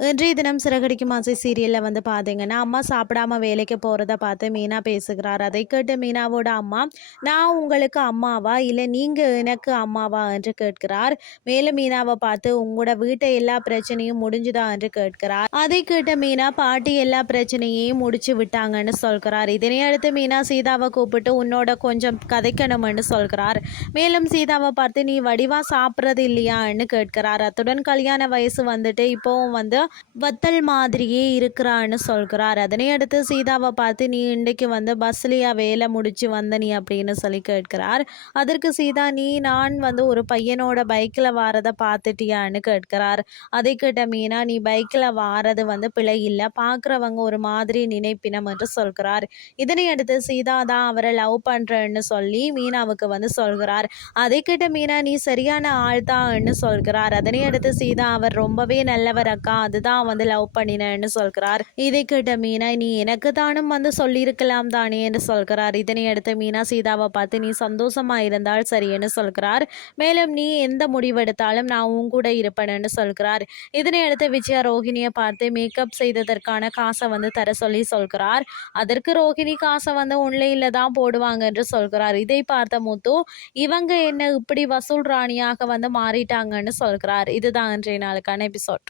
இன்றைய தினம் சிறகடிக்கும் ஆசை சீரியலில் வந்து பார்த்தீங்கன்னா அம்மா சாப்பிடாம வேலைக்கு போகிறத பார்த்து மீனா பேசுகிறார். அதை கேட்டு மீனாவோட அம்மா நான் உங்களுக்கு அம்மாவா? இல்லை நீங்கள் எனக்கு அம்மாவா? என்று கேட்கிறார். மேலும் மீனாவை பார்த்து உங்களோட வீட்டை எல்லா பிரச்சனையும் முடிஞ்சுதா? என்று கேட்கிறார். அதை கேட்ட மீனா பாட்டி எல்லா பிரச்சனையையும் முடிச்சு விட்டாங்கன்னு சொல்கிறார். இதனை அடுத்து மீனா சீதாவை கூப்பிட்டு உன்னோட கொஞ்சம் கதைக்கணும்னு சொல்கிறார். மேலும் சீதாவை பார்த்து நீ வடிவா சாப்பிட்றது இல்லையான்னு கேட்கிறார். அத்துடன் கல்யாண வயசு வந்துட்டு இப்போவும் வந்து வத்தல் மாதிரியே இருக்கிறான்னு சொல்கிறார். அதனை அடுத்து சீதாவை பார்த்து நீ இன்றைக்கு வந்து பஸ்லையா வேலை முடிச்சு வந்த நீ அப்படின்னு சொல்லி கேட்கிறார். அதற்கு சீதா நீ நான் வந்து ஒரு பையனோட பைக்கில் வாரதை பார்த்துட்டியான்னு கேட்கிறார். அதை கேட்ட மீனா நீ பைக்கில் வாரது வந்து பிழை இல்லை. பார்க்குறவங்க ஒரு மாதிரி நினைப்பினம் என்று சொல்கிறார். இதனை அடுத்து சீதா தான் அவரை லவ் பண்ணுறேன்னு சொல்லி மீனாவுக்கு வந்து சொல்கிறார். அதை கேட்ட மீனா நீ சரியான ஆள் தான்னு சொல்கிறார். அதனை அடுத்து சீதா அவர் ரொம்பவே நல்லவர் அக்கா. அது அதுதான் வந்து லவ் பண்ணினேன்னு சொல்கிறார். இதை கேட்ட மீனா நீ எனக்கு தானும் வந்து சொல்லியிருக்கலாம் தானே? என்று சொல்கிறார். இதனை அடுத்து மீனா சீதாவை பார்த்து நீ சந்தோஷமா இருந்தால் சரியென்னு சொல்கிறார். மேலும் நீ எந்த முடிவெடுத்தாலும் நான் உன் கூட இருப்பேன்னு சொல்கிறார். இதனை அடுத்து விஜயா ரோஹிணியை பார்த்து மேக்கப் செய்ததற்கான காசை வந்து தர சொல்லி சொல்கிறார். அதற்கு ரோஹிணி காசை வந்து உன்லையில் தான் போடுவாங்க என்று சொல்கிறார். இதை பார்த்த முத்து இவங்க என்ன இப்படி வசூல் ராணியாக வந்து மாறிட்டாங்கன்னு சொல்கிறார். இதுதான் இன்றைய நாளுக்கான எபிசோட்